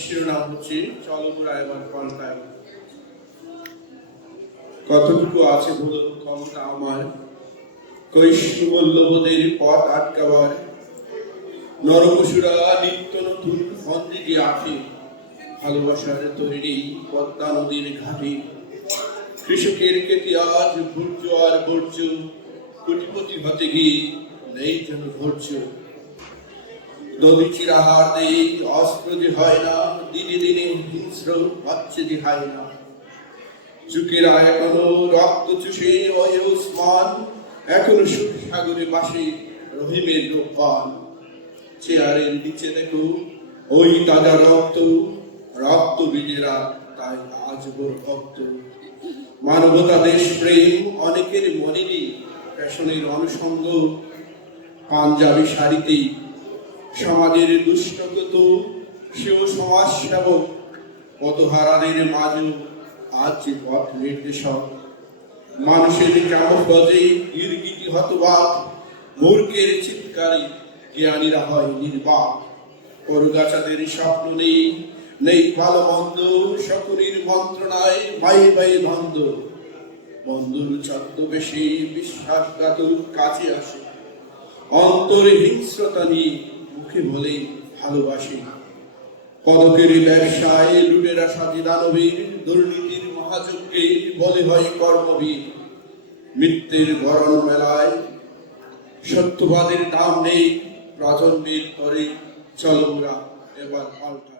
শিরোনাম হচ্ছে, চলো মোরা এবার কতটুকু আছে বলো ক্ষমতা আমার? মূল্যবোধের পথ আটকাবার। নরপশুরা নিত্য নতুন ফন্দিটি আসে ভালোবাসার তৈরি পদ্মা নদীর ঘাটে। কৃষকের কেতি আজ ভূর্য আর বর্জ্য? কোটিপতি হতে গিয়ে নেই যেন ধৈর্য। নদী চিরাহার দেই হয় না, দিনে দিনে হিংস্র হচ্ছে হয় না। যুগেরা এখনও রক্ত চুষে ওই উসমান, এখনও সুখ সাগরে বাসে রহিমের রূপান চেয়ারের নিচে দেখো, ওই তাজা রক্ত রক্ত বীজেরা তাই আজ ভক্ত। মানবতা দেশ প্রেম, অনেকের মনে ফ্যাশনের অনুষঙ্গ। পাঞ্জাবি শাড়িতেই সমাজের দুষ্টগত সেও সমাজ সেবক পথহারাদের মাঝে আজ পথ নির্দেশক। মানুষের কেমন চামচে গিরগিটি হতবাক, মূর্খের চিৎকারে জ্ঞানীরা হয় নির্বাক। পরগাছাদের স্বপ্ন নেই নেই ভালো মন্দ সকলের মন্ত্রণায় বাই বাই বন্ধ বন্ধুর ছদ্মবেশে বিশ্বাসঘাতুর কাছে আসে। অন্তরে হিংস্রতা নিয়ে মুখে বলে ভালোবাসি। পদকের ব্যবসায় লুটেরা সাজি দানবীর দুর্নীতির মহাযজ্ঞে বলে হয় কর্মবীর। মৃত্যুর গরম মেলায় সত্যবাদের দাম নেই, প্রাজন্মের তরে চলো এবার পাল্টা।